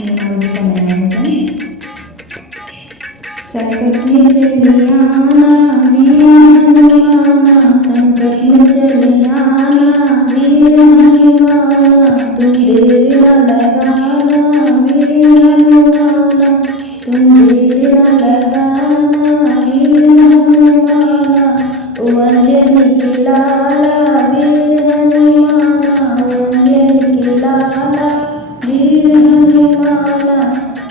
हनुमान जी का नया भजन। संकट में चले आना वीर हनुमाना, संकट में चले आना वीर हनुमाना, तुम देर न लगाना वीर हनुमाना, तुम देर न लगाना वीर हनुमाना, ओ अंजनी के लाला वीर हनुमाना, ओ अंजनी के लाला वीर हनुमाना।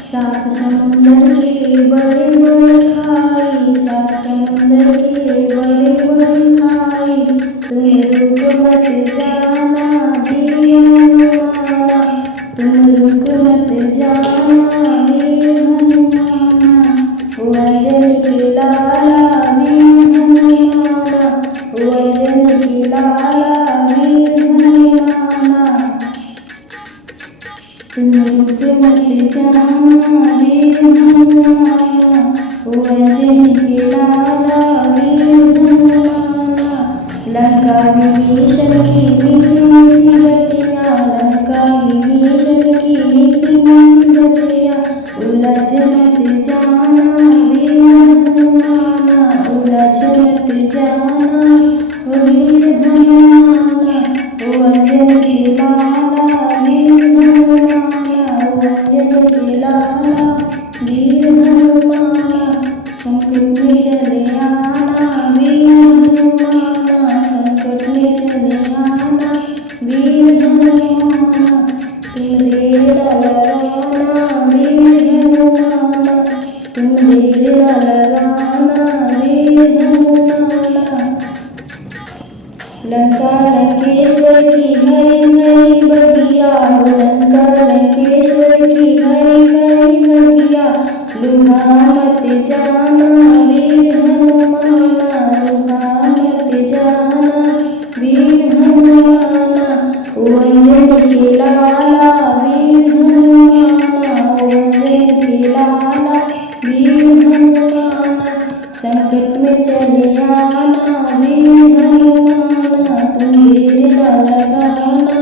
सात समुंदर के बड़े बड़े खाई, सात समुंदर के बड़े बड़े खाई, तुम रुक मत जाना वीर हनुमाना, तुम रुक मत जाना वीर हनुमाना, ओ अंजनी के लाला वीर हनुमाना, ओ अंजनी के लाला वीर हनुमाना, तुम रुक मत जाना वीर हनुमाना, ओ अंजनी के लाला वीर हनुमाना। लंका विभीषण की मीठी मीठी बतिया, लंका विभीषण की मीठी मीठी बतिया, उलझ मत जाना वीर हनुमाना, उलझ मत जाना वीर हनुमाना, ओ अंजनी के लाला वीर हनुमाना, ओ अंजनी के लाला वीर हनुमाना। संकट में चले आना वीर हनुमाना, संकट में चले आना वीर हनुमाना, तुम देर न लगाना वीर हनुमाना, तुम देर न लगाना वीर हनुमाना। लंका लंकेश्वर की हरी हरी बगिया, लंका लंकेश्वर की हरी हरी बगिया, लुहा मत जाना वीर हनुमाना, लुहा मत जाना वीर हनुमाना, ओ अंजनी के लाला वीर हनुमाना, ओ अंजनी के लाला वीर हनुमाना। संकट में चले आना वीर हनुमाना, तुम देर न लगाना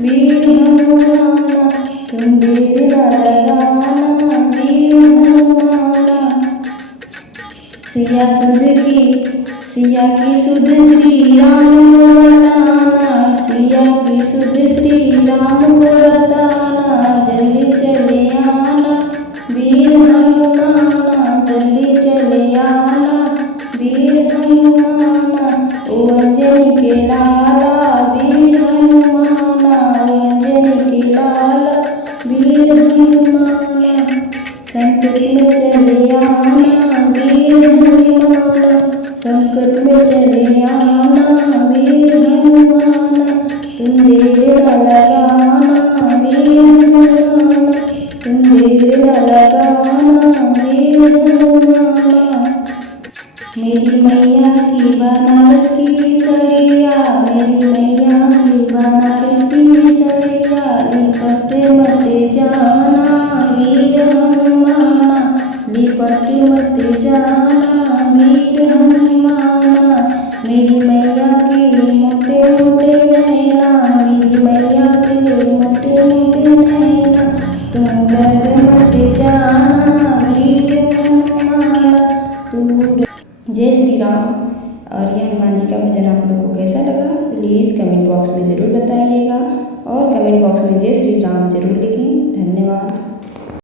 वीर हनुमाना, तुम देर न लगाना वीर हनुमाना। सिया की सुध श्री राम को बताना, सिया की सुध श्री राम को बताना, जल्दी चले आना वीर हनुमाना, जल्दी चले आना वीर हनुमाना, ओ अंजनी के लाला वीर हनुमाना, ओ अंजनी के लाला वीर हनुमाना। संकट में चले आना